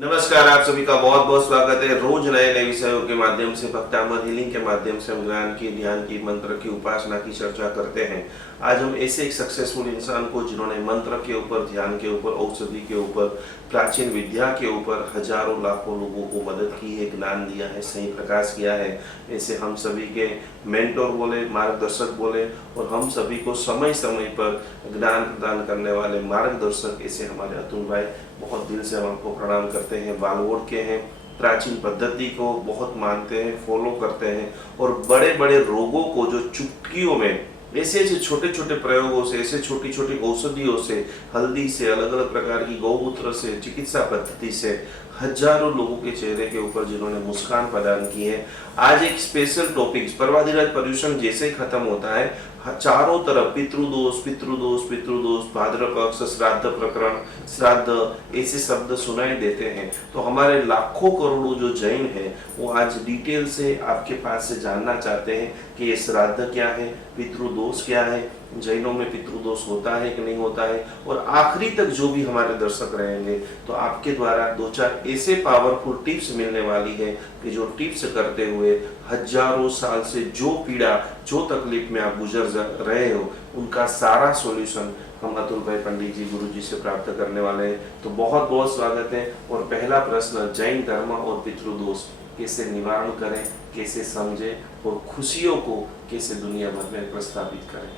नमस्कार, आप सभी का बहुत बहुत स्वागत है। रोज नए नए विषयों के माध्यम से भक्तामृत हीलिंग के माध्यम से हम ज्ञान की, ध्यान की, मंत्र की, उपासना की चर्चा करते हैं। आज हम ऐसे एक सक्सेसफुल इंसान को जिन्होंने मंत्र के ऊपर, ध्यान के ऊपर, औषधि के ऊपर, प्राचीन विद्या के ऊपर हजारों लाखों लोगों को मदद की है, ज्ञान दिया है, सही प्रकाश किया है, ऐसे हम सभी के मेंटोर बोले, मार्गदर्शक बोले और हम सभी को समय समय पर ज्ञान प्रदान करने वाले मार्गदर्शक ऐसे हमारे अतुल भाई, बहुत दिल से हम आपको प्रणाम करते हैं। बालवोड के हैं, प्राचीन पद्धति को बहुत मानते हैं, फॉलो करते हैं और बड़े बड़े रोगों को जो चुटकियों में ऐसे ऐसे छोटे छोटे प्रयोगों से, ऐसे छोटी छोटी औषधियों से, हल्दी से, अलग अलग प्रकार की गौमूत्र से, चिकित्सा पद्धति से हजारों लोगों के चेहरे के ऊपर जिन्होंने मुस्कान प्रदान की है। आज एक स्पेशल टॉपिक, पर्वाधिराज पर्यूषण जैसे ही खत्म होता है, चारों तरफ पितृदोष पितृदोष पितृदोष, भाद्रपद पक्ष, श्राद्ध प्रकरण, श्राद्ध ऐसे शब्द सुनाई देते हैं। तो हमारे लाखों करोड़ों जो जैन हैं वो आज डिटेल से आपके पास से जानना चाहते हैं कि ये श्राद्ध क्या है, पितृदोष क्या है, जैनों में पितृदोष होता है कि नहीं होता है, और आखिरी तक जो भी हमारे दर्शक रहेंगे तो आपके द्वारा दो चार ऐसे पावरफुल टिप्स मिलने वाली है कि जो टिप्स करते हुए हजारों साल से जो पीड़ा, जो तकलीफ में आप गुजर रहे हो, उनका सारा सॉल्यूशन हम अतुल भाई पंडित जी, गुरु जी से प्राप्त करने वाले हैं। तो बहुत बहुत स्वागत है। और पहला प्रश्न, जैन धर्म और पितृदोष कैसे निवारण करें, कैसे समझे और खुशियों को कैसे दुनिया भर में प्रस्तावित करें?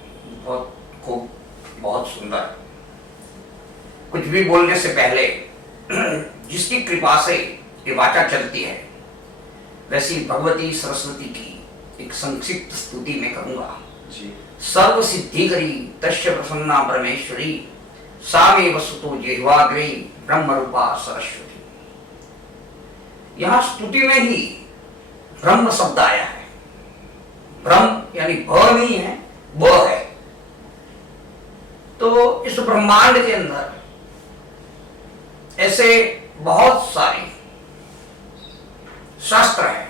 बहुत खूब, बहुत सुंदर। कुछ भी बोलने से पहले जिसकी कृपा से ये वाचा चलती है, वैसी भगवती सरस्वती की एक संक्षिप्त स्तुति में करूंगा जी। सर्व सिद्धि करी तस्य प्रसन्ना परमेश्वरी, सामे वसुतो जिह्वाग्रे ब्रह्म रूपा सरस्वती। यहां स्तुति में ही ब्रह्म शब्द आया है। ब्रह्म यानी भ नहीं है, ब है। तो इस ब्रह्मांड के अंदर ऐसे बहुत सारे शास्त्र हैं।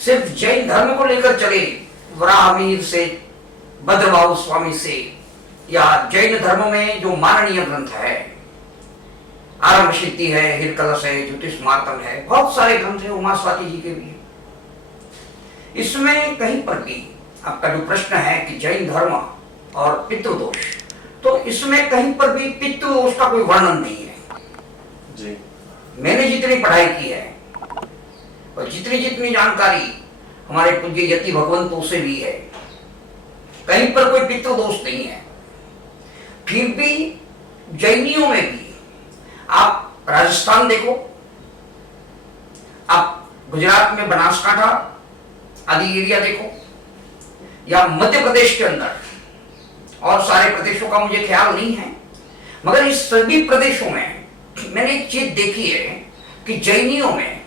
सिर्फ जैन धर्म को लेकर चले, वराहमिहिर से, भद्रबाहु स्वामी से, या जैन धर्म में जो माननीय ग्रंथ है, आरंभ सिद्धि है, हिरकलश है, ज्योतिष मार्तंड है, बहुत सारे ग्रंथ है, उमा स्वाति जी के भी। इसमें कहीं पर भी आपका जो प्रश्न है कि जैन धर्म और पितृदोष, तो इसमें कहीं पर भी पितृदोष का कोई वर्णन नहीं है जी। मैंने जितनी पढ़ाई की है और जितनी जितनी जानकारी हमारे पूज्य यति भगवंतों से भी है, कहीं पर कोई पितृदोष नहीं है। फिर भी जैनियों में भी आप राजस्थान देखो, आप गुजरात में बनासकांठा आदि एरिया देखो, या मध्य प्रदेश के अंदर, और सारे प्रदेशों का मुझे ख्याल नहीं है, मगर इस सभी प्रदेशों में मैंने एक चीज देखी है कि जैनियों में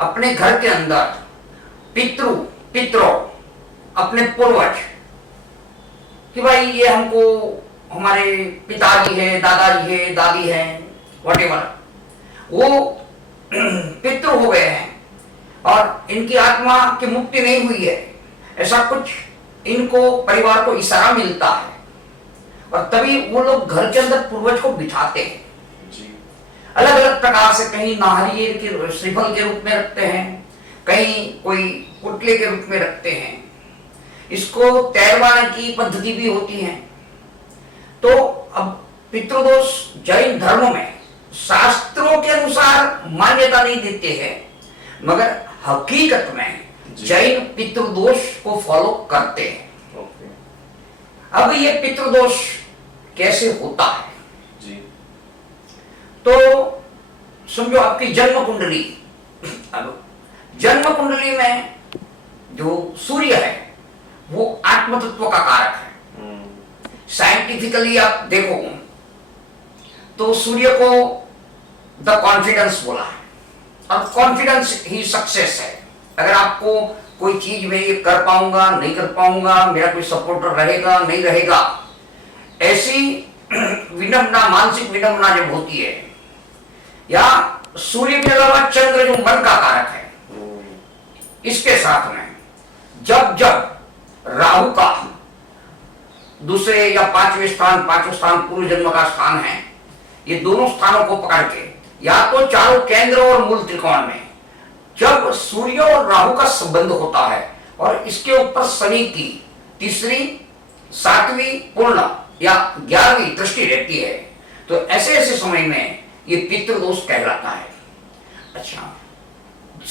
अपने घर के अंदर पितरों, अपने पूर्वज, कि भाई ये हमको हमारे पिताजी है, दादाजी है, दादी है, व्हाटएवर, वो पितृ हो गए हैं और इनकी आत्मा की मुक्ति नहीं हुई है, ऐसा कुछ इनको परिवार को इशारा मिलता है, और तभी वो लोग घर के अंदर पूर्वज को बिठाते हैं जी। अलग अलग प्रकार से। कहीं नारियल के श्रीफल के रूप में रखते हैं, कहीं कोई पुतले के रूप में रखते हैं। इसको तैरवाने की पद्धति भी होती है। तो अब पितृदोष जैन धर्म में शास्त्रों के अनुसार मान्यता नहीं देते हैं, मगर हकीकत में जैन पितृदोष को फॉलो करते हैं। ओके। अब ये पितृदोष कैसे होता है जी। तो समझो आपकी जन्म कुंडली, अब जन्म कुंडली में जो सूर्य है वो आत्म तत्व का कारक है। साइंटिफिकली आप देखो तो सूर्य को द कॉन्फिडेंस बोला है, और कॉन्फिडेंस ही सक्सेस है। अगर आपको कोई चीज में ये कर पाऊंगा, नहीं कर पाऊंगा, मेरा कोई सपोर्टर रहेगा, नहीं रहेगा, ऐसी विडंबना, मानसिक विडंबना जब होती है, या सूर्य के अलावा चंद्र जो मन का कारक है, इसके साथ में जब जब राहु का दूसरे या पांचवें स्थान, पांचवें स्थान पूर्व जन्म का स्थान है, ये दोनों स्थानों को पकड़ के या तो चारों केंद्र और मूल त्रिकोण में जब सूर्य और राहु का संबंध होता है और इसके ऊपर शनि की तीसरी, सातवीं पूर्ण या 11वीं दृष्टि रहती है, तो ऐसे ऐसे समय में ये पितृदोष कहलाता है। अच्छा,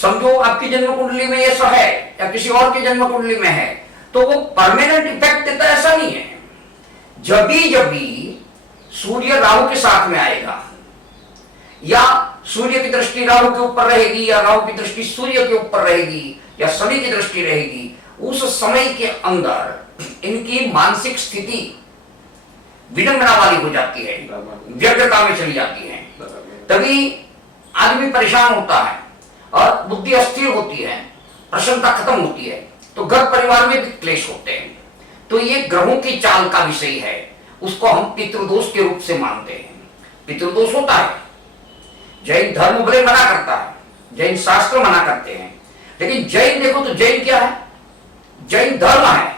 समझो आपकी जन्म कुंडली में ऐसा है या किसी और की जन्म कुंडली में है, तो वो परमानेंट इफेक्ट देता है ऐसा नहीं है। जब भी सूर्य राहु के साथ में आएगा या सूर्य की दृष्टि राहु के ऊपर रहेगी या राहु की दृष्टि सूर्य के ऊपर रहेगी या शनि की दृष्टि रहेगी, उस समय के अंदर इनकी मानसिक स्थिति विडंबना वाली हो जाती है, व्यग्रता में चली जाती है। तभी आदमी परेशान होता है और बुद्धि अस्थिर होती है, प्रसन्नता खत्म होती है, तो घर परिवार में भी क्लेश होते हैं। तो ये ग्रहों की चाल का विषय है, उसको हम पितृदोष के रूप से मानते हैं। पितृदोष होता है, जैन धर्म भले मना करता है, जैन शास्त्र मना करते हैं, लेकिन जैन देखो तो जैन क्या है? जैन धर्म है,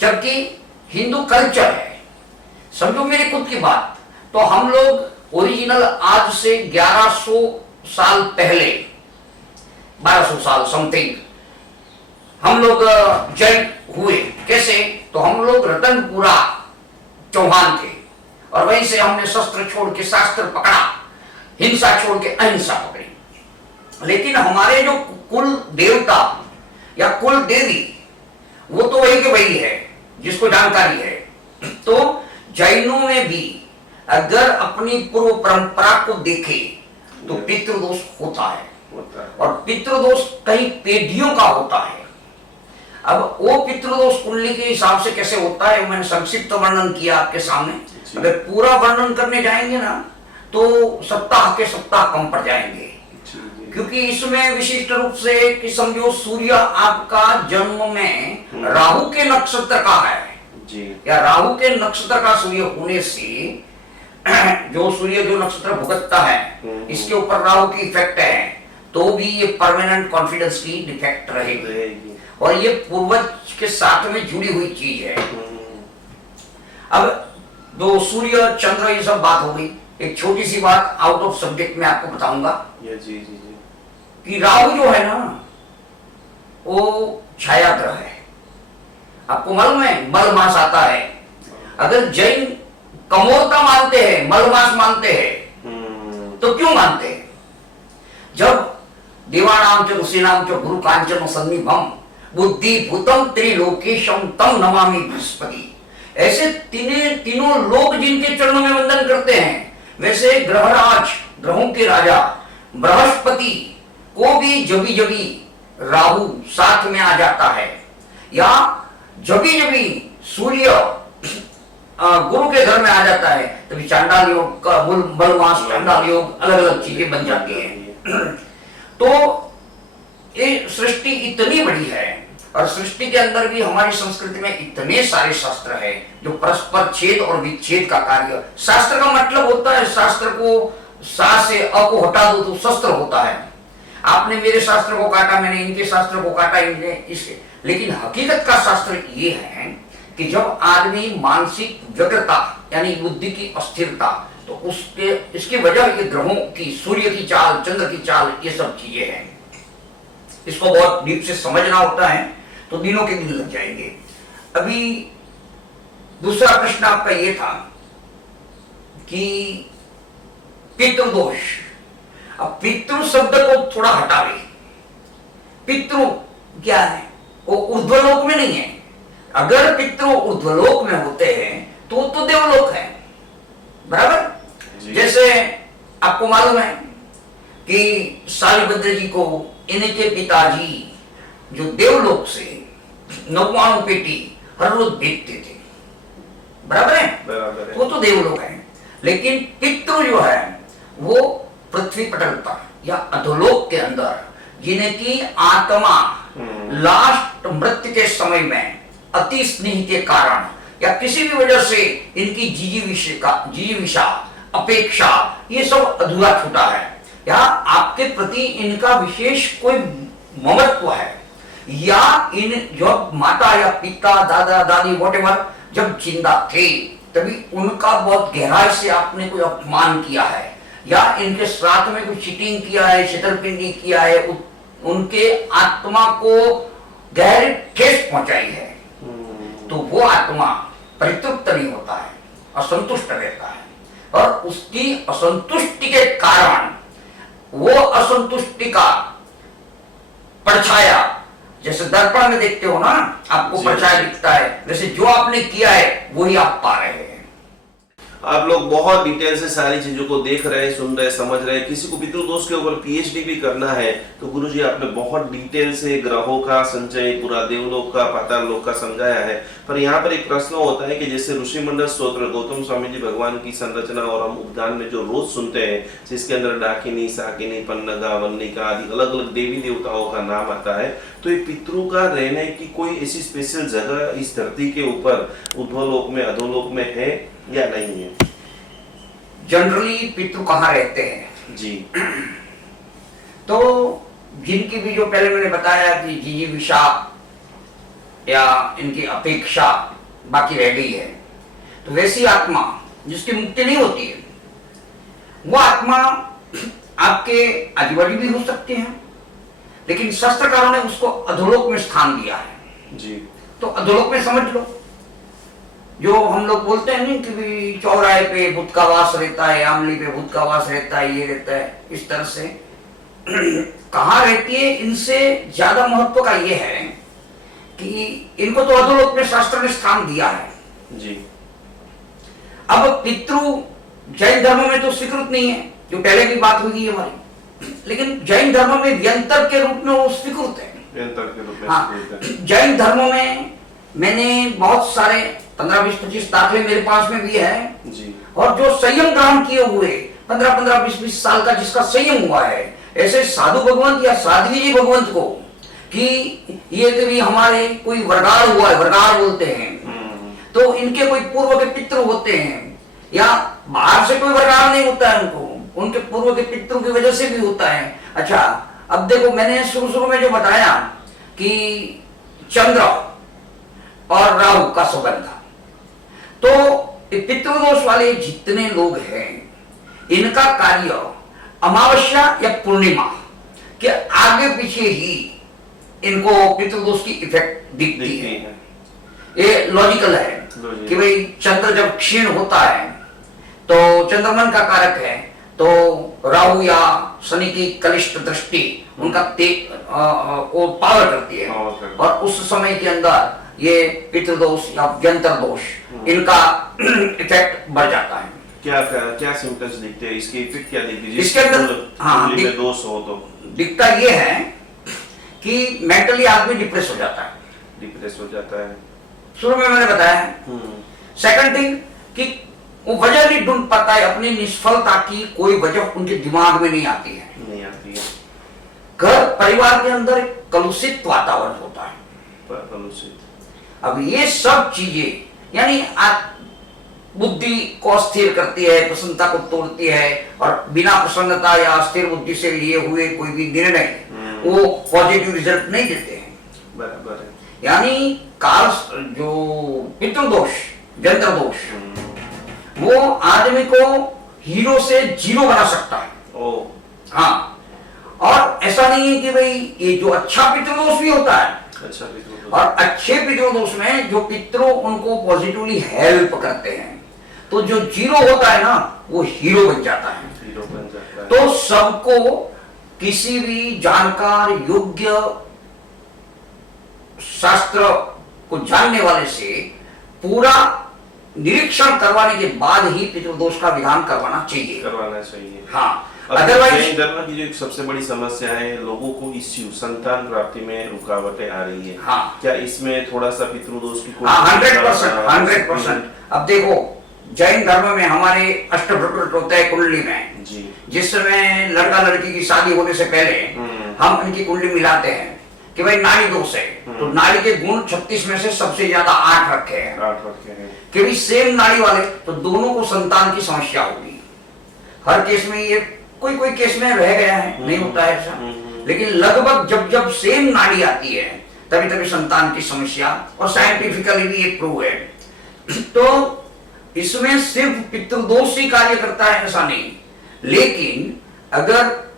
जबकि हिंदू कल्चर है। समझो मेरी खुद की बात, तो हम लोग ओरिजिनल आज से 1100 साल पहले, 1200 साल समथिंग हम लोग जैन हुए। कैसे? तो हम लोग रतनपुरा चौहान थे और वहीं से हमने शस्त्र छोड़ के शास्त्र पकड़ा, हिंसा छोड़ के अहिंसा पकड़ी। लेकिन हमारे जो कुल देवता या कुल देवी वो तो वही के वही है जिसको जानकारी है। तो जैनों में भी अगर अपनी पूर्व परंपरा को देखे तो पितृदोष होता है, और पितृदोष कई पीढ़ियों का होता है। अब वो पितृदोष कुंडली के हिसाब से कैसे होता है मैंने संक्षिप्त वर्णन किया आपके सामने। अगर पूरा वर्णन करने जाएंगे ना तो सप्ताह के सप्ताह कम पड़ जाएंगे, क्योंकि इसमें विशिष्ट रूप से कि समझो सूर्य आपका जन्म में राहु के नक्षत्र का है जी, या राहु के नक्षत्र का सूर्य होने से जो सूर्य जो नक्षत्र भुगतता है इसके ऊपर राहु की इफेक्ट है, तो भी ये परमानेंट कॉन्फिडेंस की डिफेक्ट रहेगी और ये पूर्वज के साथ में जुड़ी हुई चीज है। अब दो सूर्य चंद्र ये सब बात हो गई। एक छोटी सी बात आउट ऑफ सब्जेक्ट में आपको बताऊंगा जी जी जी कि राहु जो है ना वो छाया ग्रह है। आपको मालूम है मल मास आता है। अगर जैन कमोरता मानते हैं, मल मास मानते हैं, तो क्यों मानते हैं? जब देवानाम च ऋषीणाम च गुरु कांचन सन्निभम बुद्धि भूतम त्रिलोकेशम तम नमामि बृहस्पति। ऐसे तीनों लोग जिनके चरणों में वंदन करते हैं, वैसे ग्रहराज ग्रहों के राजा बृहस्पति को भी जबी जबी राहु साथ में आ जाता है, या जबी जबी सूर्य गुरु के घर में आ जाता है, तभी चांडाल योग का बलवास चांडाल योग अलग अलग चीजें बन जाती हैं। तो ये सृष्टि इतनी बड़ी है और सृष्टि के अंदर भी हमारी संस्कृति में इतने सारे शास्त्र है जो परस्पर छेद और विच्छेद का कार्य। शास्त्र का मतलब होता है शास्त्र को सा से अ को हटा दो तो शस्त्र होता है। आपने मेरे शास्त्र को काटा, मैंने इनके शास्त्र को काटा, इनने इसके। लेकिन हकीकत का शास्त्र ये है कि जब आदमी मानसिक व्यग्रता यानी बुद्धि की अस्थिरता, तो उसके इसकी वजह ये ग्रहों की, सूर्य की चाल, चंद्र की चाल, ये सब चीजें हैं। इसको बहुत डीप से समझना होता है तो दिनों के दिन लग जाएंगे। अभी दूसरा प्रश्न आपका ये था कि पितृदोष। अब पितृ शब्द को थोड़ा हटावे। पितृ क्या है? वो ऊर्ध्वलोक में नहीं है। अगर पितृ ऊर्ध्वलोक में होते हैं तो देवलोक है, बराबर। जैसे आपको मालूम है कि शालिभद्र जी को इनके पिताजी जो देवलोक से 99 पेटी हर रोज भेजते थे, बराबर है, बराबर है। वो तो देवलोक है। लेकिन पितृ जो है वो पृथ्वी पटल पर या अधोलोक के अंदर, जिनकी आत्मा लास्ट मृत्यु के समय में अति स्नेह के कारण या किसी भी वजह से इनकी जिजीविषा अपेक्षा ये सब अधूरा छूटा है, या आपके प्रति इनका विशेष कोई ममत्व है, या इन जो माता या पिता दादा दादी व्हाटएवर जब जिंदा थे तभी उनका बहुत गहराई से आपने कोई अपमान किया है, या इनके साथ में कुछ चीटिंग किया है, छेतरपिंडी किया है, उनके आत्मा को गहरी ठेस पहुंचाई है, तो वो आत्मा परितृप्त नहीं होता है, असंतुष्ट रहता है। और उसकी असंतुष्टि के कारण वो असंतुष्टि का परछाया, जैसे दर्पण में देखते हो ना, आपको परछाया दिखता है, वैसे जो आपने किया है वही आप पा रहे हैं। आप लोग बहुत डिटेल से सारी चीजों को देख रहे हैं, सुन रहे हैं, समझ रहे हैं। किसी को पितृदोष के ऊपर पीएचडी भी करना है तो गुरुजी आपने बहुत डिटेल से ग्रहों का संचय, पूरा देवलोक का, पाताल लोक का समझाया है। पर यहाँ पर एक प्रश्न होता है कि जैसे ऋषि मंडल स्तोत्र गौतम स्वामी जी भगवान की संरचना और हम उपदान में जो रोज सुनते हैं, जिसके अंदर डाकिनी, साकिनी, पन्नगा, वन्निका आदि अलग अलग देवी देवताओं का नाम आता है, तो ये पितरों का रहने की कोई ऐसी स्पेशल जगह इस धरती के ऊपर उद्वलोक में, अधोलोक में है या नहीं है? जनरली पितृ कहाँ रहते हैं जी, तो जिनकी भी, जो पहले मैंने बताया कि जिजीविषा या इनकी अपेक्षा बाकी रह गई है, तो वैसी आत्मा जिसकी मुक्ति नहीं होती है, वो आत्मा आपके आदिवासी भी हो सकते हैं, लेकिन शास्त्रकारों ने उसको अधोलोक में स्थान दिया है। जी, तो अधोलोक में समझ लो, जो हम लोग बोलते हैं ना कि भी चौराहे पे भूत का वास रहता है, आमली पे भूत का वास रहता है, ये रहता है, इस तरह से कहाँ रहती है, इनसे ज्यादा महत्व का ये है कि इनको तो अधोलोक में शास्त्र ने स्थान दिया है। जी। अब पितृ जैन धर्म में तो स्वीकृत नहीं है, जो पहले की बात हुई हमारी, लेकिन जैन धर्म में व्यंतर के रूप में वो स्वीकृत है। व्यंतर के रूप में हाँ, जैन धर्म में मैंने बहुत सारे 15, 20, 25 दाखले मेरे पास में भी है जी। और जो संयम ग्रहण किए हुए 15, 15, 20, 20 साल का जिसका संयम हुआ है, ऐसे साधु भगवंत या साध्वी जी भगवंत को कि ये कभी हमारे कोई वरगार हुआ है, वरगार बोलते हैं, तो इनके कोई पूर्व के पितृ होते हैं, या बाहर से कोई वरगार नहीं होता है उनको, उनके पूर्व के पितरों की वजह से भी होता है। अच्छा, अब देखो, मैंने शुरू में जो बताया कि चंद्र और राहु का संबंध था, तो पितृदोष वाले जितने लोग हैं, इनका कार्य अमावस्या या पूर्णिमा के आगे पीछे ही इनको पितृदोष की इफेक्ट दिखती है। ये लॉजिकल है कि भाई चंद्र जब क्षीण होता है तो चंद्रमन का कारक है, तो राहु या शनि की कनिष्ठ दृष्टि उनका वो पावर करती है, और उस समय के अंदर ये पितृदोष या व्यंतर दोष, इनका इफेक्ट बढ़ जाता है। क्या सिम्टम्स दिखते हैं, इसके इफेक्ट क्या दिखते हैं? इसके अंदर हाँ, दोष हो तो दिखता ये है कि मेंटली आदमी डिप्रेस हो जाता है। डिप्रेस हो जाता है, शुरू में मैंने बताया है। सेकंड थिंग कि वो वजह नहीं ढूंढ पाता है, अपनी निष्फलता की कोई वजह उनके दिमाग में नहीं आती है। घर परिवार के अंदर कलुषित वातावरण होता है। अब ये सब चीजें यानी बुद्धि को अस्थिर करती है, प्रसन्नता को तोड़ती है, और बिना प्रसन्नता या अस्थिर बुद्धि से लिए हुए कोई भी निर्णय वो पॉजिटिव रिजल्ट नहीं देते हैं। बराबर है। यानी काल जो पितृदोष, व्यंतर दोष, वो आदमी को हीरो से जीरो बना सकता है। हाँ, और ऐसा नहीं है कि भाई ये जो अच्छा पितृदोष भी होता है, अच्छा पितृदोष, और अच्छे पितृदोष में जो पितृ उनको पॉजिटिवली हेल्प करते हैं, तो जो जीरो होता है ना, वो हीरो बन जाता है। हीरो बन जाता है। तो सबको किसी भी जानकार योग्य शास्त्र को जानने वाले से पूरा निरीक्षण करवाने के बाद ही पितृदोष का विधान करवाना चाहिए। हाँ, अदरवाइज जैन धर्म की जो एक सबसे बड़ी समस्या है, लोगों को इश्यू संतान प्राप्ति में रुकावटें आ रही है। हाँ, क्या इसमें थोड़ा सा पितृदोष की? 100%। अब देखो, जैन धर्म में हमारे अष्टभृत होता है कुंडली में जी, जिसमें लड़का लड़की की शादी होने से पहले हम इनकी कुंडली मिलाते हैं कि भाई नाड़ी दोष है, तो नाड़ी के गुण 36 में से सबसे ज्यादा 8 रखे हैं कि भाई सेम नाड़ी वाले, तो दोनों को संतान की समस्या होगी। हर केस में ये कोई केस में रह गया है, नहीं होता है ऐसा, लेकिन लगभग जब सेम नाड़ी आती है तभी संतान की समस्या, और साइंटिफिकली भी ये प्रूव है। तो इसमें सिर्फ पितृदोष ही कार्य करता है ऐसा नहीं, लेकिन अगर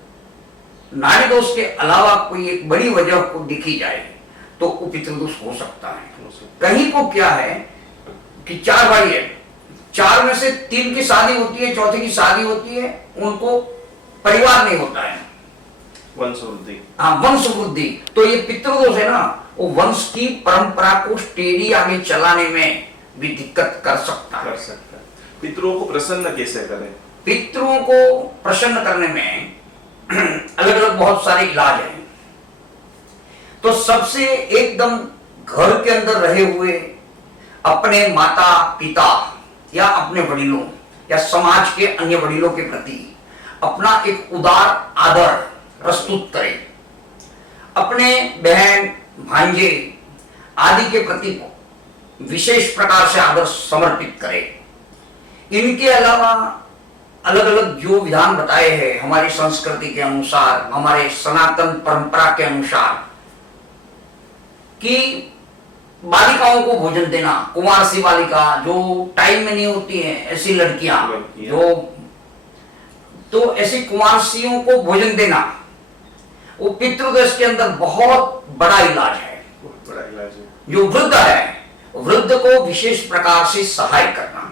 नाड़ी दोष के अलावा कोई एक बड़ी वजह को देखी जाए तो वो पितृदोष हो सकता है। कहीं को क्या है कि 4 भाई है, 4 में से 3 की शादी होती है, चौथे की शादी होती है, उनको परिवार नहीं होता है, वंशवृद्धि। हाँ, वंश वृद्धि। तो ये पितृदोष है ना, वो वंश की परंपरा को स्टेडी आगे चलाने में भी दिक्कत कर सकता है। पितरों को प्रसन्न कैसे करें? पितरों को प्रसन्न करने में अलग अलग बहुत सारे इलाज हैं। तो सबसे एकदम घर के अंदर रहे हुए अपने माता पिता या अपने वडिलों या समाज के अन्य वडिलों के प्रति अपना एक उदार आदर प्रस्तुत करें। अपने बहन भांजे आदि के प्रति विशेष प्रकार से आदर समर्पित करें। इनके अलावा अलग अलग जो विधान बताए हैं हमारी संस्कृति के अनुसार, हमारे सनातन परंपरा के अनुसार, कि बालिकाओं को भोजन देना, कुमार सी बालिका जो टाइम में नहीं होती है, ऐसी लड़कियां जो, तो ऐसी कुमारसियों को भोजन देना वो पितृदोष के अंदर बहुत बड़ा इलाज है। जो वृद्ध है, वृद्ध को विशेष प्रकार से सहाय करना।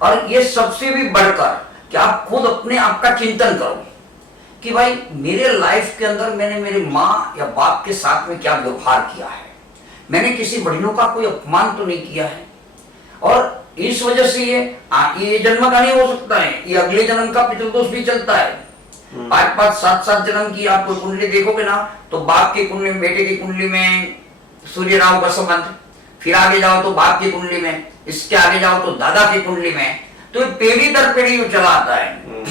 और ये सबसे भी बढ़कर कि आप खुद अपने आप का चिंतन करो कि भाई मेरे लाइफ के अंदर मैंने मेरे माँ या बाप के साथ में क्या व्यवहार किया है, मैंने किसी वडिलों का कोई अपमान तो नहीं किया है। और इस वजह से ये जन्म का नहीं हो सकता है, ये अगले जन्म का पितृदोष भी चलता है। 5-5, 7-7 जन्म की आप कोई कुंडली देखोगे ना, तो बाप की कुंडली में, बेटे की कुंडली में सूर्य राहु का संबंध, फिर आगे जाओ तो बाप की कुंडली में, इसके आगे जाओ तो दादा की कुंडली में, तो पीढ़ी दर पीढ़ी चला आता है।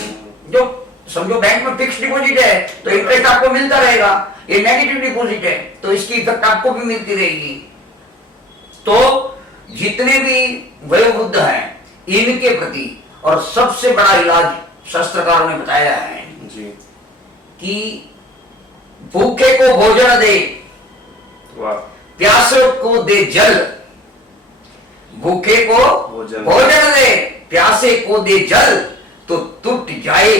जो समझो बैंक में फिक्स डिपॉजिट है तो इंटरेस्ट आपको मिलता रहेगा, ये नेगेटिव डिपॉजिट है तो इसकी इफेक्ट आपको भी मिलती रहेगी। तो जितने भी वयोवृद्ध हैं इनके प्रति, और सबसे बड़ा इलाज शास्त्रकारों ने बताया है जी, कि भूखे को भोजन दे, प्यासे को दे जल, भूखे को भोजन दे, प्यासे को दे जल, तो टूट जाए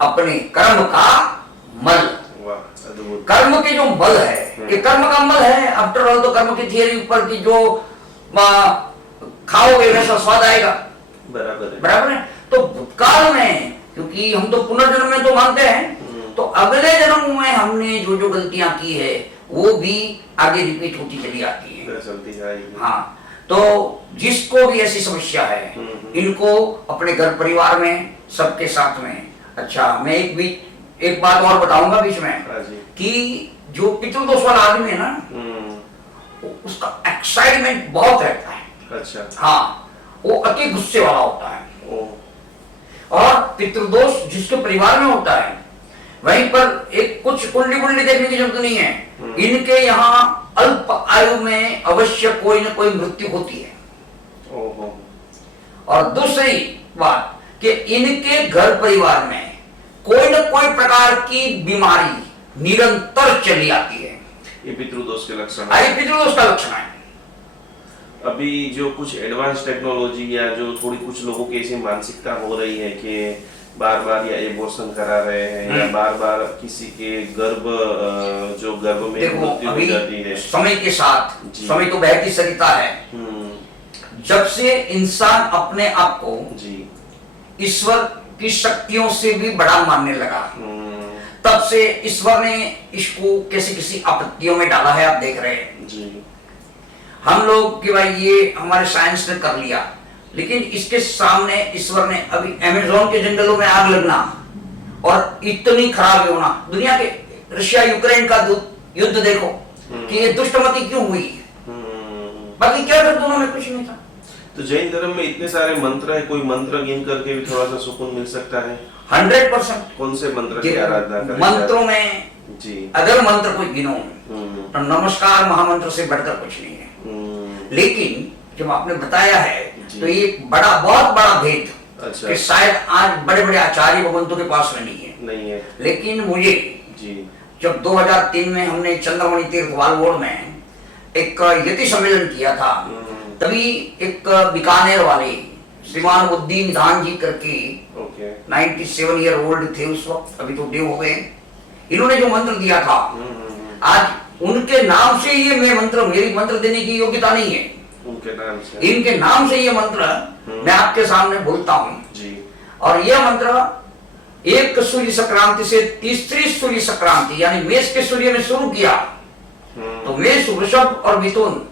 अपने कर्म का मल। कर्म के जो मल है, ये कर्म का मल है। आफ्टर ऑल तो कर्म की थियरी ऊपर की जो खाओगे वैसा स्वाद आएगा, बराबर है। तो भूतकाल में, क्योंकि हम तो पुनर्जन्म में तो मानते हैं, तो अगले जन्म में हमने जो जो गलतियां की है वो भी आगे रिपीट होती चली आती है। हाँ, तो जिसको भी ऐसी समस्या है इनको अपने घर परिवार में सबके साथ में, अच्छा मैं एक बात और बताऊंगा बीच में, कि जो पितृदोष वाला आदमी है ना, उसका एक्साइटमेंट बहुत रहता है। अच्छा। हाँ, वो अति गुस्से वाला होता है। और पितृदोष जिसके परिवार में होता है, वहीं पर एक कुछ कुंडली देखने की जरूरत नहीं है, इनके यहाँ अल्प आयु में अवश्य कोई न कोई मृत्यु होती है। और दूसरी बात कि इनके घर परिवार में कोई न कोई प्रकार की बीमारी निरंतर चली आती है। ये पितृदोष के लक्षण है, पितृदोष का लक्षण है। अभी जो कुछ एडवांस टेक्नोलॉजी या जो थोड़ी कुछ लोगों की ऐसी मानसिकता हो रही है कि बार बार या एबॉर्शन करा रहे हैं, या बार बार किसी के गर्भ में मृत्यु हो जाती है। समय के साथ, समय तो बहती सरिता है, जब से इंसान अपने आप को ईश्वर की शक्तियों से भी बड़ा मानने लगा, तब से ईश्वर ने इसको किसी आपत्तियों में डाला है। आप देख रहे हैं जी, हम लोग कि भाई ये हमारे साइंस ने कर लिया, लेकिन इसके सामने ईश्वर ने अभी अमेज़न के जंगलों में आग लगना और इतनी खराबी होना, दुनिया के रशिया यूक्रेन का युद्ध देखो कि ये दुष्टमति क्यों हुई, बाकी क्या था, दोनों में कुछ नहीं था। तो जैन धर्म में इतने सारे मंत्र है, कोई मंत्र गिन करके भी थोड़ा सा सुकून मिल सकता है? 100%। कौन से मंत्र की आराधना करें? मंत्रों में जी, अगर मंत्र कोई गिनो तो नमस्कार महामंत्र से बढ़कर कुछ नहीं है। लेकिन जब आपने बताया है तो ये बहुत बड़ा भेद, अच्छा, कि शायद आज बड़े बड़े आचार्य भगवंतों के पास में नहीं है। लेकिन मुझे जी, जब 2003 में हमने चंद्रमणि तीर्थ वालवोड़ में एक यति सम्मेलन किया था, तभी एक बीकानेर वाले श्रीमान उद्दीन दान जी करके ओके। 97 ईयर ओल्ड थे उस वक्त, अभी तो देव हो गए। इन्होंने जो मंत्र दिया था, आज उनके नाम से ये मैं मंत्र, मेरी मंत्र देने की योग्यता नहीं है, उनके नाम से, इनके नाम से ये मंत्र मैं आपके सामने बोलता हूं जी। और यह मंत्र एक सूर्य संक्रांति से तीसरी सूर्य संक्रांति यानी मेष के सूर्य में शुरू किया तो मेष, वृषभ और मिथुन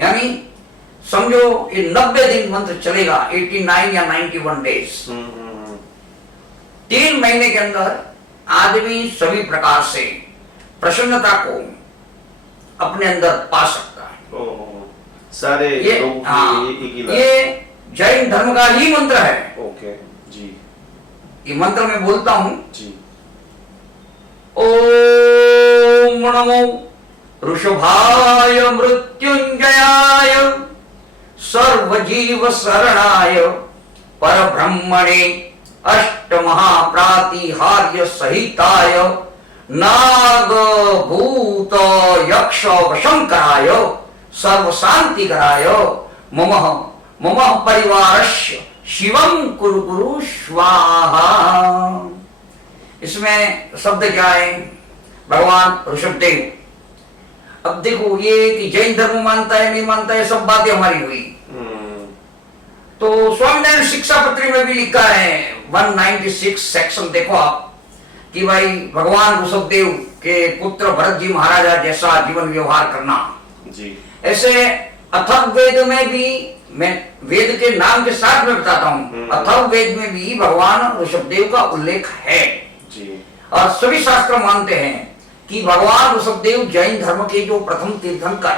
यानी समझो ये 90 दिन मंत्र चलेगा, 89 या 91 डेज। 3 महीने के अंदर आदमी सभी प्रकार से प्रसन्नता को अपने अंदर पा सकता है। ओहो, सारे ये लोगों की हाँ, एक ही बात। ये जैन धर्म का ही मंत्र है। ओके जी। ये मंत्र मैं बोलता हूं, जी। ओम नमो ऋषभाय मृत्युंजयाय सर्वजीव शरणाय परब्रह्मणे अष्टमहाप्रातिहार्य सहिताय नाग भूत यक्ष वशंकराय सर्व शांतिकराय मम परिवारस्य शिवम कुरु कुरु स्वाहा। इसमें शब्द क्या है? भगवान ऋषभदेव। अब देखो ये कि जैन धर्म मानता है नहीं मानता है, सब बातें हमारी हुई। तो स्वामीनारायण शिक्षा पत्री में भी लिखा है 196 सेक्शन देखो आप कि भाई भगवान ऋषभदेव के पुत्र भरत जी महाराजा जैसा जीवन व्यवहार करना जी। ऐसे अथर्ववेद में भी, मैं वेद के नाम के साथ में बताता हूँ, अथर्ववेद में भी भगवान ऋषभदेव का उल्लेख है जी। और सभी शास्त्र मानते हैं कि भगवान ऋषभदेव जैन धर्म के जो प्रथम तीर्थंकर,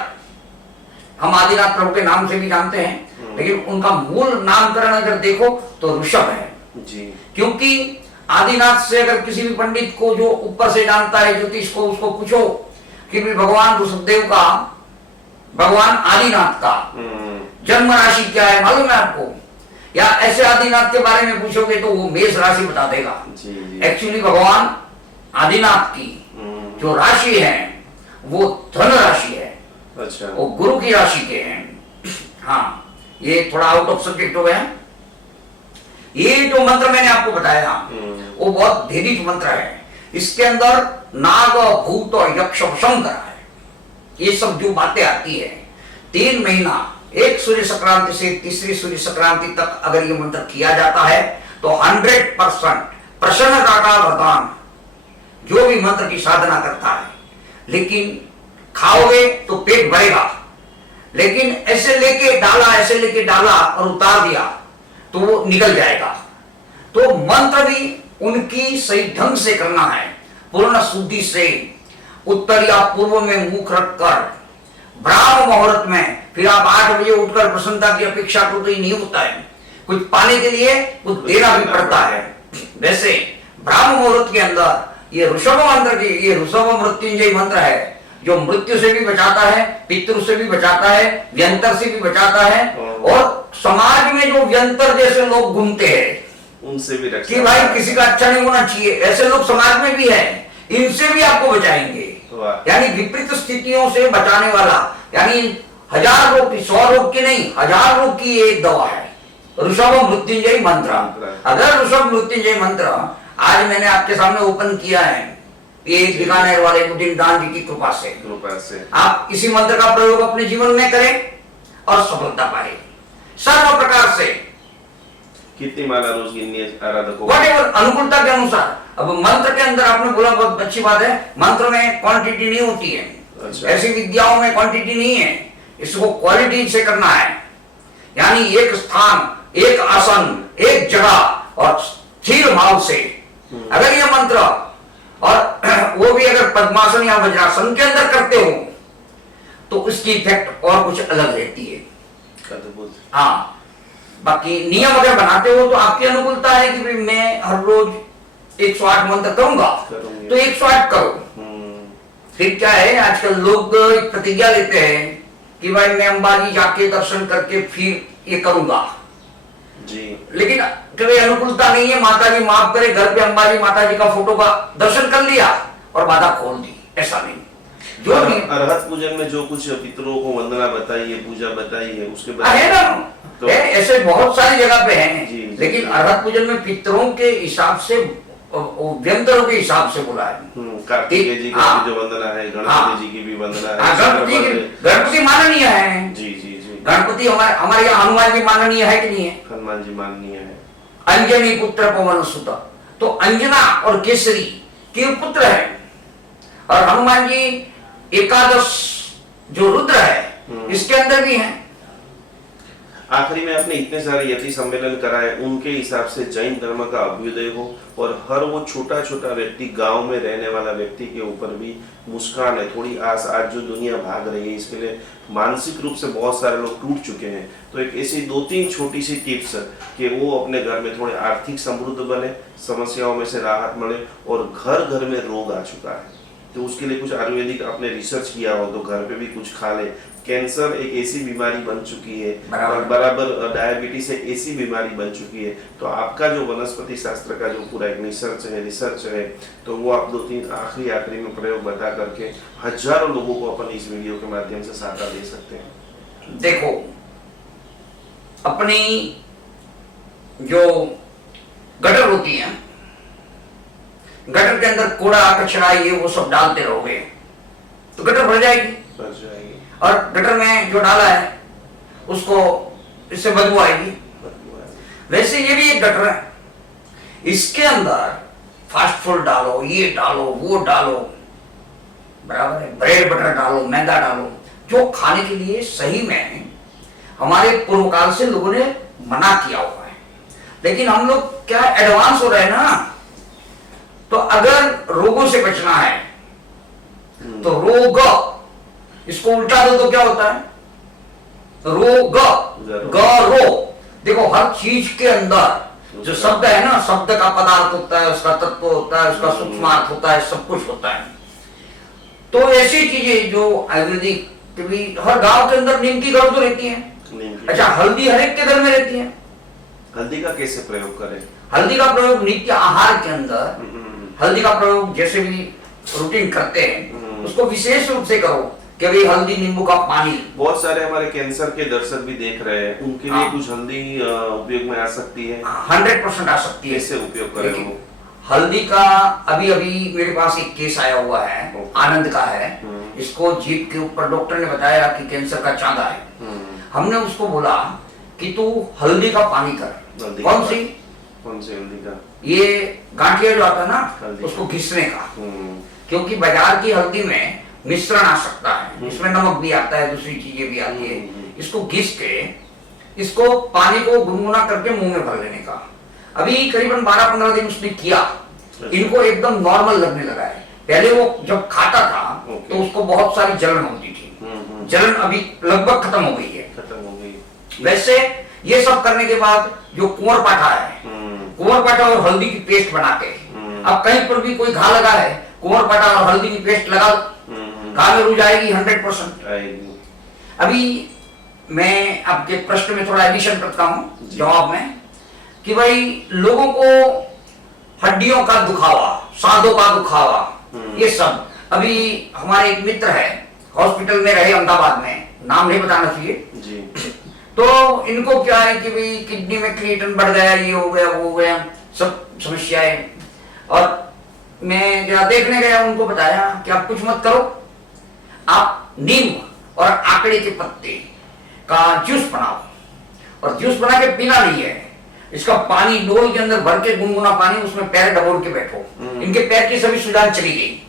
हम आदिनाथ प्रभु के नाम से भी जानते हैं लेकिन उनका मूल नामकरण अगर देखो तो ऋषभ है जी। क्योंकि आदिनाथ से अगर किसी भी पंडित को जो ऊपर से जानता है ज्योतिष को, उसको पूछो कि भी भगवान ऋषभदेव का, भगवान आदिनाथ का जन्म राशि क्या है मालूम है आपको? या ऐसे आदिनाथ के बारे में पूछोगे तो वो मेष राशि बता देगा। एक्चुअली भगवान आदिनाथ की जो राशि है वो धन राशि है। अच्छा। वो गुरु की राशि के हैं। हाँ, ये थोड़ा आउट ऑफ सब्जेक्ट हो गया। ये जो मंत्र मैंने आपको बताया वो बहुत भेदित मंत्र है। इसके अंदर नाग भूत और यक्ष शंकर है, ये सब जो बातें आती है। 3 महीना, एक सूर्य संक्रांति से तीसरी सूर्य संक्रांति तक अगर ये मंत्र किया जाता है तो 100% प्रसन्नता का वरदान जो भी मंत्र की साधना करता है। लेकिन खाओगे तो पेट भरेगा, लेकिन ऐसे लेके डाला और उतार दिया तो वो निकल जाएगा। तो मंत्र भी उनकी सही ढंग से करना है, पूर्ण शुद्धि से, उत्तर या पूर्व में मुख रखकर, ब्राह्म मुहूर्त में। फिर आप 8 बजे उठकर प्रसन्नता की अपेक्षा तो ही नहीं होता है, कुछ पाने के लिए कुछ देना भी पड़ता है। वैसे ब्राह्म मुहूर्त के अंदर ये ऋषभ मंत्र की, ये ऋषभ मृत्युंजय मंत्र है जो मृत्यु से भी बचाता है, पितृ से भी बचाता है, व्यंतर से भी बचाता है। और समाज में जो व्यंतर जैसे लोग घूमते हैं उनसे भी रक्षा कि भाई किसी का अच्छा नहीं होना चाहिए, ऐसे लोग समाज में भी हैं, इनसे भी आपको बचाएंगे। यानी विपरीत स्थितियों से बचाने वाला, यानी 1000 रोग की, 100 रोग की नहीं, 1000 रोग की एक दवा है ऋषभ मृत्युंजय मंत्र। अगर ऋषभ मृत्युंजय मंत्र आज मैंने आपके सामने ओपन किया है, ये बीकानेर वाले उद्दीन दान जी की कृपा से आप इसी मंत्र का प्रयोग अपने जीवन में करें और सफलता पाए सर्व प्रकार से। कितनी माला रोज गिननी है आराधकों? व्हाटएवर अनुकूलता के अनुसार। अब मंत्र के अंदर आपने बोला बहुत अच्छी बात है, मंत्र में क्वांटिटी नहीं होती है। अच्छा। ऐसी विद्याओं में क्वांटिटी नहीं है, इसको क्वालिटी से करना है। यानी एक स्थान, एक आसन, एक जगह और स्थिर भाव से अगर ये मंत्र, और वो भी अगर पद्मासन या वज्रासन के अंदर करते हो तो उसकी इफेक्ट और कुछ अलग रहती है। हाँ, बाकी नियम अगर बनाते हो तो आपकी अनुकूलता है कि मैं हर रोज 108 मंत्र करूंगा तो 108 करो। फिर क्या है, आजकल लोग एक प्रतिज्ञा लेते हैं कि भाई मैं अंबाजी जाके दर्शन करके फिर ये करूंगा जी। लेकिन कभी अनुकूलता नहीं है, माता जी माफ करे, घर पे अंबाजी माता जी का फोटो का दर्शन कर लिया और बाधा खोल दी, ऐसा नहीं। जो भी अरहत पूजन में जो कुछ पितरों को वंदना बताई है, पूजा बताई है, उसके है ना, तो ऐसे बहुत सारी जगह पे हैं, जी, जी, लेकिन जी। अर्हत पूजन में पितरों के हिसाब से व्यंतरों के हिसाब से बोला है। कार्तिकेय जी का हाँ। भी जो वंदना है, हाँ। गणपति जी की भी वंदना हाँ, है, गणपति माननीय है। जी जी जी, गणपति हमारे यहाँ हनुमान जी माननीय है कि नहीं है? हनुमान जी माननीय है। अंजनी पुत्र पवन सुत, तो अंजना और केसरी के पुत्र है। और हनुमान जी एकादश जो रुद्र है इसके अंदर भी है। आखिरी में आपने इतने सारे यति सम्मेलन कराए, उनके हिसाब से जैन धर्म का अभ्युदय हो और हर वो छोटा छोटा व्यक्ति, गांव में रहने वाला व्यक्ति के ऊपर भी मुस्कान है, थोड़ी आस। आज जो दुनिया भाग रही है इसके लिए मानसिक रूप से बहुत सारे लोग टूट चुके हैं, तो एक ऐसी 2-3 छोटी सी टिप्स कि वो अपने घर में थोड़े आर्थिक समृद्ध बने, समस्याओं में से राहत मिले। और घर घर में रोग आ चुका है, तो उसके लिए कुछ आयुर्वेदिक आपने रिसर्च किया हो तो घर पे भी कुछ खा ले। कैंसर एक ऐसी बीमारी बन चुकी है, बराबर डायबिटीज एक ऐसी बीमारी बन चुकी है, तो आपका जो वनस्पति शास्त्र का जो पूरा एक रिसर्च है, तो वो आप 2-3 आखिरी में प्रयोग बता करके हजारों लोगों को अपन इस वीडियो के माध्यम से सहायता दे सकते हैं। देखो, अपनी जो गटर होती है, गटर के अंदर कूड़ा कचरा ये वो सब डालते रहोगे तो गटर भर जाएगी, और गटर में जो डाला है उसको इससे बदबू आएगी। वैसे ये भी एक गटर है, इसके अंदर फास्ट फूड डालो, ये डालो, वो डालो, बराबर है, ब्रेड बटर डालो, मैदा डालो, जो खाने के लिए सही में हमारे पूर्व काल से लोगों ने मना किया हुआ है। लेकिन हम लोग क्या एडवांस हो रहे हैं ना, तो अगर रोगों से बचना है तो रोग, इसको उल्टा दो तो क्या होता है? रोग, रो। देखो, हर चीज के अंदर जो शब्द है ना, शब्द का पदार्थ होता है, उसका तत्व होता है, उसका सूक्ष्मार्थ होता है, सब कुछ होता है। तो ऐसी चीजें जो आयुर्वेदिक भी हर गांव के अंदर नीम की घर तो रहती है। अच्छा, हल्दी हर एक के घर में रहती है। हल्दी का कैसे प्रयोग करें? हल्दी का प्रयोग नित्य आहार के अंदर, हल्दी का प्रयोग जैसे भी रूटीन करते हैं उसको विशेष रूप से करो कि भाई हल्दी नींबू का पानी। बहुत सारे हमारे कैंसर के दर्शक भी देख रहे हैं, उनके लिए कुछ हल्दी उपयोग में आ सकती है? 100% आ सकती है। कैसे उपयोग करें वो? हल्दी का अभी मेरे पास एक केस आया हुआ है, आनंद का है। इसको जीभ के ऊपर डॉक्टर ने बताया कि कैंसर का चांदा है। हमने उसको बोला कि तू हल्दी का पानी कर। कौन सी हल्दी का? ये गांठिया जो आता है ना, उसको घिसने का। क्योंकि बाजार की हल्दी में मिश्रण आ सकता है, इसमें नमक भी आता है, दूसरी चीजें भी आती है। इसको घिस के इसको पानी को गुनगुना करके मुंह में भर लेने का। अभी करीबन 12-15 दिन उसने किया, इनको एकदम नॉर्मल लगने लगा है। पहले वो जब खाता था तो उसको बहुत सारी जलन होती थी, जलन अभी लगभग खत्म हो गई है। वैसे ये सब करने के बाद जो कुंवर पाठा है, कुंवर पाठा और हल्दी की पेस्ट बना के, अब कहीं पर भी कोई घा लगा है, कुंवर पाठा और हल्दी की पेस्ट लगा, घा में रुझ आएगी 100%। अभी मैं आपके प्रश्न में थोड़ा एडिशन करता हूँ जवाब में, कि भाई लोगों को हड्डियों का दुखावा, सांधों का दुखावा, ये सब। अभी हमारे एक मित्र है, हॉस्पिटल में रहे अहमदाबाद में, नाम नहीं बताना चाहिए जी। तो इनको क्या है कि भाई किडनी में क्रिएटिन बढ़ गया, ये हो गया, वो हो गया, सब समस्याएं। और मैं जरा देखने गया, उनको बताया कि आप कुछ मत करो, आप नीम और आकड़े के पत्ते का जूस बनाओ, और जूस बना के पीना नहीं है, इसका पानी डोल के अंदर भर के, गुनगुना पानी, उसमें पैर डबोल के बैठो। इनके पैर की सभी सुजान चली गई।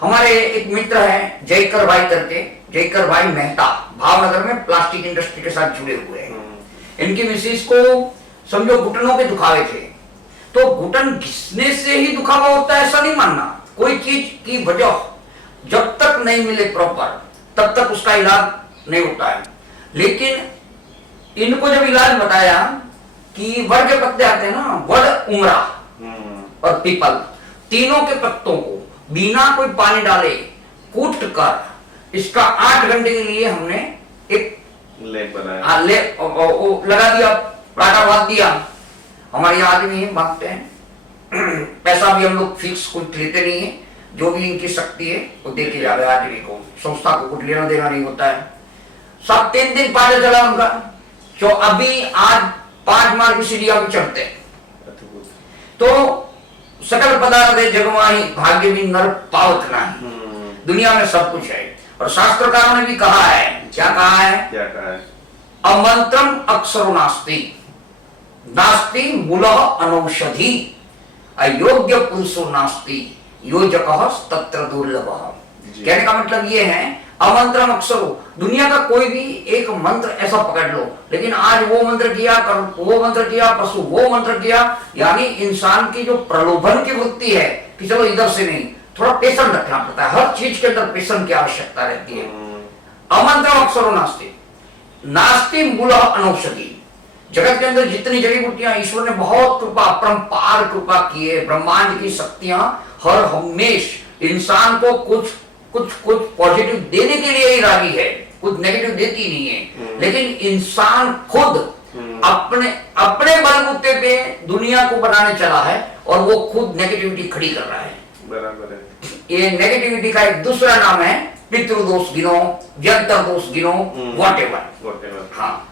हमारे एक मित्र है जयकर भाई करके, जयकर भाई मेहता, भावनगर में प्लास्टिक इंडस्ट्री के साथ जुड़े हुए हैं। इनकी मिसेज को समझो घुटनों के दुखावे थे, तो घुटन घिसने से ही दुखावा होता है ऐसा नहीं मानना। कोई चीज की वजह जब तक नहीं मिले प्रॉपर, तब तक उसका इलाज नहीं होता है। लेकिन इनको जब इलाज बताया कि वड़ के पत्ते आते हैं ना, वड़, उमरा और पीपल, तीनों के पत्तों को बिना कोई पानी डाले कूट कर इसका 8 घंटे के लिए हमने एक लेप बनाया, लगा दिया, काटा बांध दिया। हमारे आदमी भागते हैं, पैसा भी हम लोग फिक्स कुछ लेते नहीं है, जो भी इनकी शक्ति है वो देके जा रहे आदमी को, संस्था को कुछ लेना देना नहीं होता है। 7-3 दिन पहले चला उनका, जो अभी आज 5 मार्ग की सीढ़ियां भी चढ़ते हैं। अद्भुत। तो सकल पदार्थ है जगमाही भाग्य भी नर पावत नाही। दुनिया में सब कुछ है। और शास्त्रकारों ने भी कहा है, क्या कहा है? क्या कहा है? अमंत्रम अक्षरो नास्ति, नास्ति मूलः अनौषधि, अयोग्य पुरुषो नास्ति, योजकः तत्र दुर्लभः। जी। कहने का मतलब ये है, अमंत्रम अक्षरो, दुनिया का कोई भी एक मंत्र ऐसा पकड़ लो, लेकिन आज वो मंत्र किया, कल वो मंत्र किया, परसों वो मंत्र किया, यानी इंसान की जो प्रलोभन की वृत्ति है कि चलो इधर से नहीं, थोड़ा पेशेंस रखना पड़ता है। हर चीज के अंदर पेशेंस की आवश्यकता रहती है। अमंत्रम अक्षरो नास्ति, नास्ति मूलः अनौषधि। जगत के अंदर जितनी जड़ी बूटियां, ईश्वर ने बहुत कृपा, अपरंपार कृपा की है। ब्रह्मांड की शक्तियां हर हमेश इंसान को कुछ पॉजिटिव देने के लिए ही राजी है, कुछ नेगेटिव देती नहीं है। लेकिन इंसान खुद अपने बलबूते पे दुनिया को बनाने चला है और वो खुद नेगेटिविटी खड़ी कर रहा है। बराबर है। ये नेगेटिविटी का एक दूसरा नाम है पितृदोष गिनो, व्यंतर दोष गिनो, व्हाटएवर। हाँ,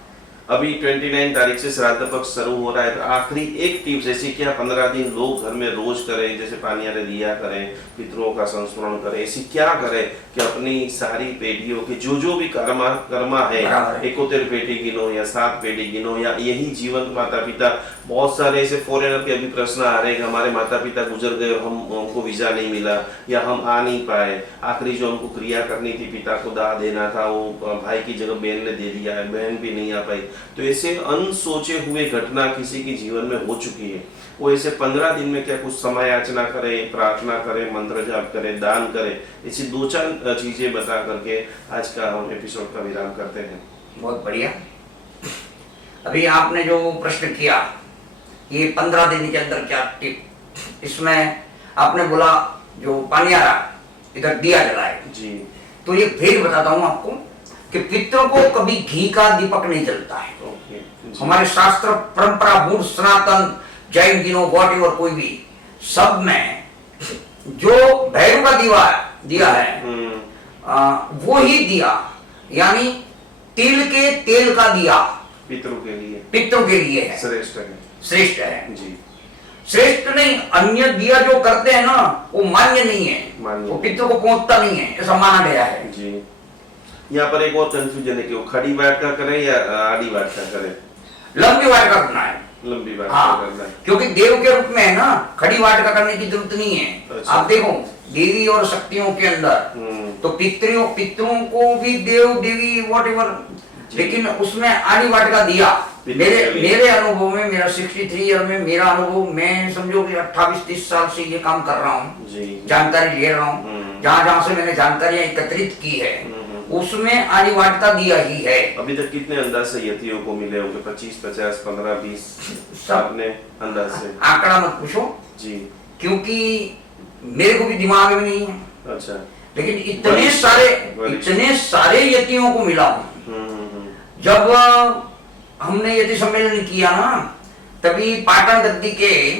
अभी 29 तारीख से श्राद्ध पक्ष शुरू हो रहा है, तो आखिरी एक टिप्स ऐसी क्या 15 दिन लोग घर में रोज करें, जैसे पानियारे दिया करें, पितरों का संस्मरण करें, ऐसी क्या करें कि अपनी सारी पीढ़ियों के जो भी कर्मा है, 71 पीढ़ी गिनो या 7 पीढ़ी गिनो, या यही जीवन माता पिता, बहुत सारे ऐसे फॉरेनर के अभी प्रश्न आ रहे हैं कि हमारे माता पिता गुजर गए और हमको वीजा नहीं मिला या हम आ नहीं पाए, आखिरी जो हमको क्रिया करनी थी, पिता को दाह देना था, वो भाई की जगह बहन ने दे दिया है, बहन भी नहीं आ पाई। तो ऐसे अनसोचे हुए घटना किसी के जीवन में हो चुकी है, वो ऐसे 15 दिन में क्या कुछ समय याचना करें, प्रार्थना करें, मंत्र जाप करें, दान करें, ऐसी 2-4 चीजें बता करके आज का हम एपिसोड का विराम करते हैं। बहुत बढ़िया। अभी आपने जो प्रश्न किया, ये 15 दिन के अंदर क्या टिप, इसमें आपने बोला जो पानियारा इधर दिया जलाए जी, तो ये फिर बताता हूं आपको कि पितरों को कभी घी का दीपक नहीं जलता है। ओके। हमारे शास्त्र परंपरा मूल सनातन जैन गिनो व्हाटएवर कोई भी, सब में जो भैरव का दिया है वो ही दिया, यानी तिल के तेल का दिया पितरों के लिए है, श्रेष्ठ है जी। श्रेष्ठ नहीं, अन्य दिया जो करते हैं ना वो मान्य नहीं है, वो पितरों को पहुंचता नहीं है, ऐसा माना गया है जी। यहाँ पर एक और कंफ्यूजन है कि वो खड़ी वाट का करें या आड़ी वाट का करें। लंबी वाट का करना है, लंबी वाट हाँ, का करना है, क्योंकि देव के रूप में है ना, खड़ी वाट का करने की जरूरत नहीं है। अच्छा। आप देखो देवी और शक्तियों के अंदर तो पितरों को भी देव देवी व्हाटएवर, लेकिन उसमें आड़ी वाट का दिया। मेरे अनुभव में, मेरा 63 ईयर में मेरा अनुभव, मैं समझो कि 28-30 साल से ये काम कर रहा हूँ, जानकारी ले रहा हूँ, जहाँ से मैंने जानकारियां एकत्रित की है उसमें आड़ी वाट का दिया ही है। अभी तक कितने अंदाज से यतियों को मिले होंगे? 25, 50, 15, 20 आपने अंदाज से? आंकड़ा मत पूछो जी, क्योंकि मेरे को भी दिमाग में नहीं है। अच्छा। लेकिन इतने सारे यतियों को मिला हूँ। जब हमने यति सम्मेलन किया ना, तभी पाटन गद्दी के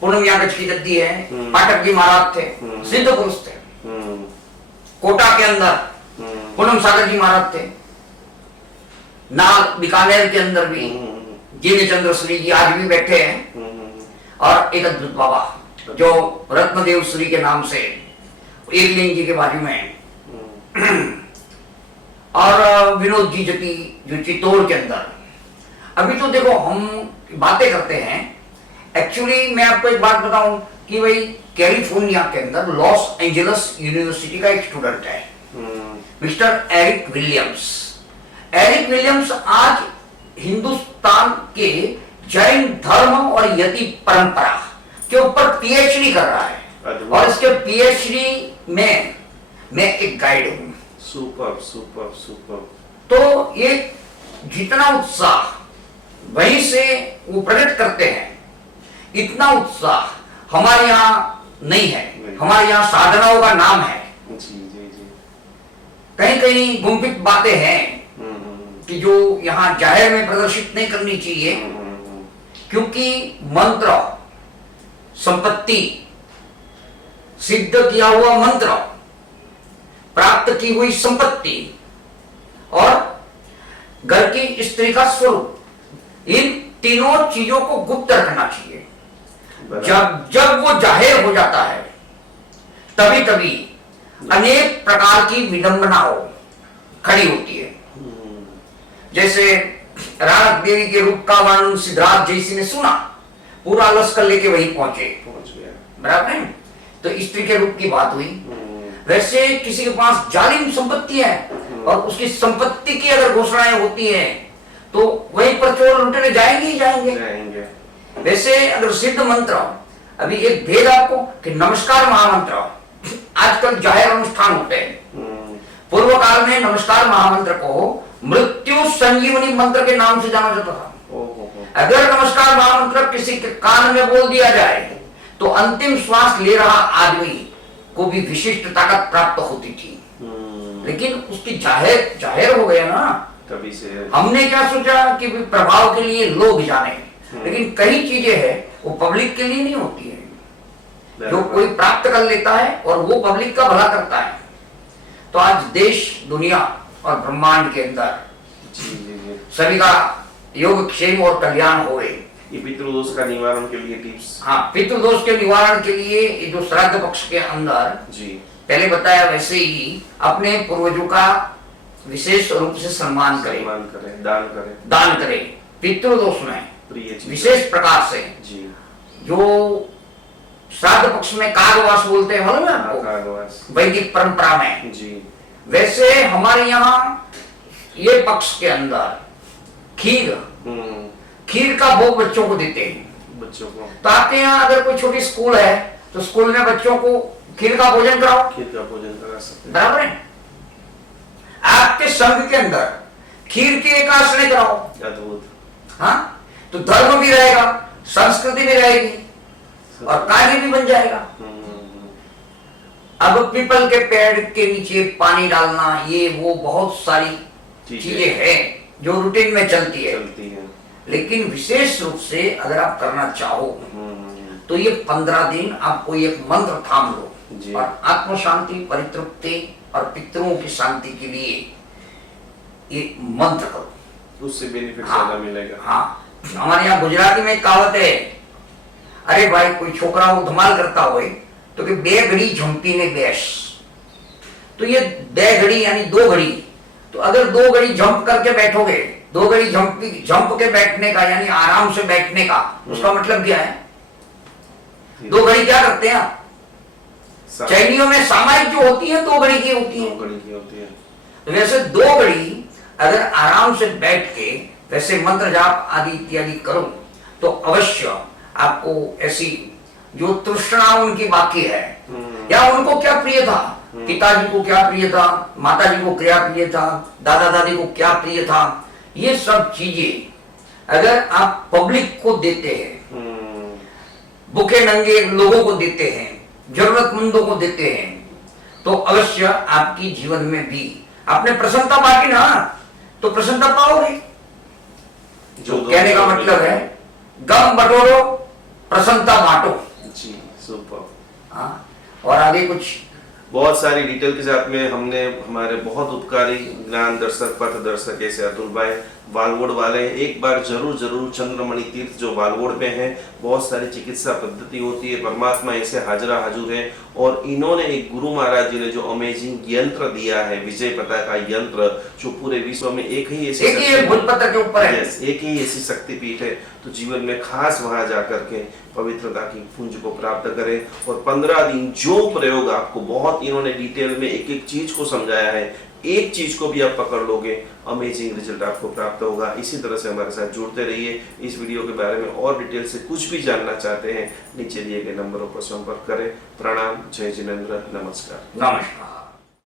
पूनम यागज की गद्दी है, पाठक जी महाराज थे, सिद्ध पुरुष थे। कोटा के अंदर पूनम सागर जी महाराज थे, नाल बीकानेर के अंदर भी जिन चंद्र श्री जी आज भी बैठे हैं, और एक अद्भुत बाबा जो रत्नदेव श्री के नाम से एक लिंग जी के बाजू में, और विनोद जी जो चित्तौड़ के अंदर। अभी तो देखो हम बातें करते हैं, एक्चुअली मैं आपको एक बात बताऊं कि भाई कैलिफोर्निया के अंदर लॉस एंजलिस यूनिवर्सिटी का एक स्टूडेंट है मिस्टर एरिक विलियम्स आज हिंदुस्तान के जैन धर्म और यति परंपरा के ऊपर पीएचडी कर रहा है, और इसके पीएचडी में मैं एक गाइड हूं। सुपर। तो ये जितना उत्साह वहीं से वो प्रकट करते हैं, इतना उत्साह हमारे यहाँ नहीं है। हमारे यहाँ साधनाओं का नाम है, कहीं कहीं गुम्फित बातें हैं कि जो यहाँ जाहिर में प्रदर्शित नहीं करनी चाहिए, क्योंकि मंत्र, संपत्ति, सिद्ध किया हुआ मंत्र, प्राप्त की हुई संपत्ति और घर की स्त्री का स्वरूप, इन तीनों चीजों को गुप्त रखना चाहिए। जब जब वो जाहिर हो जाता है तभी तभी अनेक प्रकार की विडंबनाओं खड़ी होती है। जैसे राणक देवी के रूप का वर्णन सिद्धराज जयसिंह ने सुना, पूरा लश्कर लेके वहीं पहुंच गया, बराबर है। तो स्त्री के रूप की बात हुई। वैसे किसी के पास जालिम संपत्ति है और उसकी संपत्ति की अगर घोषणाएं होती है तो वहीं पर चोर लुटेरे जाएंगे ही जाएंगे। वैसे अगर सिद्ध मंत्र, अभी एक भेद आपको कि नमस्कार महामंत्र आजकल जाहिर अनुष्ठान होते हैं। पूर्व काल में नमस्कार महामंत्र को मृत्यु संजीवनी मंत्र के नाम से जाना जाता था। अगर नमस्कार महामंत्र किसी के कान में बोल दिया जाए तो अंतिम श्वास ले रहा आदमी को भी विशिष्ट ताकत प्राप्त होती थी। लेकिन उसकी जाहिर हो गया ना, तभी से हमने क्या सोचा कि प्रभाव के लिए लोग जाने, लेकिन कई चीजें हैं वो पब्लिक के लिए नहीं होती है। जो कोई प्राप्त कर लेता है और वो पब्लिक का भला करता है। तो आज देश, दुनिया और ब्रह्मांड के अंदर सभी का योग क्षेम और कल्याण होए। ये पितृदोष का निवारण के लिए टिप्स। हाँ, पितृदोष के निवारण के लिए ये जो श्राद्ध पक्ष के अंदर जी पहले बताया वैसे ही अपने पूर्वजों का विशेष रूप से सम्मान करें, दान करें। पितृदोष में विशेष प्रकार से जी, जो श्राद्ध पक्ष में कागवास बोलते हैं, मालूम है आपको, वैदिक परंपरा में जी। वैसे हमारे यहाँ ये पक्ष के अंदर खीर का भोग बच्चों को देते हैं। बच्चों को तो आपके यहाँ अगर कोई छोटी स्कूल है तो स्कूल में बच्चों को खीर का भोजन कराओ, खीर का भोजन करा सकते हैं, बराबर है। आपके संघ के अंदर खीर की एकादशी कराओ, अद्भुत। हाँ, तो धर्म भी रहेगा, संस्कृति भी रहेगी और कार्य भी बन जाएगा। अब पीपल के पेड़ के नीचे पानी डालना, ये वो बहुत सारी चीजें हैं जो रूटीन में चलती है। लेकिन विशेष रूप से अगर आप करना चाहो तो ये 15 दिन आप कोई एक मंत्र थाम लो और आत्म शांति, परितृप्ति और पितरों की शांति के लिए ये मंत्र करो, उससे बेनिफिट ज्यादा मिलेगा। हाँ, हमारे यहाँ गुजराती में कहावत है, अरे भाई कोई छोकरा वो धमाल करता हो तो कि 2 घड़ी झंपी ने बेस। तो ये 2 घड़ी यानी 2 घड़ी, तो अगर 2 घड़ी जंप करके बैठोगे, 2 घड़ी जंप के बैठने का यानी आराम से बैठने का, उसका मतलब क्या है? 2 घड़ी क्या करते हैं आप? चैनियों में सामायिक जो होती है 2 घड़ी की होती है। तो वैसे 2 घड़ी अगर आराम से बैठ के वैसे मंत्र जाप आदि इत्यादि करो तो अवश्य आपको ऐसी जो तृष्णा उनकी बाकी है, या उनको क्या प्रिय था, पिताजी को क्या प्रिय था, माताजी को क्या प्रिय था, दादा दादी को क्या प्रिय था, ये सब चीजें अगर आप पब्लिक को देते हैं, भूखे नंगे लोगों को देते हैं, जरूरतमंदों को देते हैं, तो अवश्य आपकी जीवन में भी आपने प्रसन्नता बांटी ना, तो प्रसन्नता पाओगे। जो कहने का मतलब है गम बटोरो, प्रसन्नता बांटो जी। सुपर। हाँ, और आगे कुछ बहुत सारी डिटेल के साथ में हमने हमारे बहुत उपकारी ज्ञान दर्शक, पथ दर्शक ऐसे अतुल भाई वालवोड वाले, एक बार जरूर चंद्रमणि तीर्थ जो वालवोड में है, बहुत सारी चिकित्सा पद्धति होती है, परमात्मा ऐसे हाजरा हाजुर है। और इन्होंने एक गुरु महाराज जी ने जो अमेजिंग यंत्र दिया है, विजय पताका यंत्र, जो पूरे विश्व में एक ही ऐसी भूलपत्र के ऊपर है, एक ही ऐसी शक्तिपीठ है। तो जीवन में खास वहां जाकर के पवित्रता की पुंज को प्राप्त करें और 15 दिन जो प्रयोग आपको बहुत इन्होंने डिटेल में एक एक चीज को समझाया है, एक चीज को भी आप पकड़ लोगे, अमेजिंग रिजल्ट आपको प्राप्त होगा। इसी तरह से हमारे साथ जुड़ते रहिए। इस वीडियो के बारे में और डिटेल से कुछ भी जानना चाहते हैं, नीचे दिए गए नंबरों पर संपर्क करें। प्रणाम, जय जिनेंद्र, नमस्कार।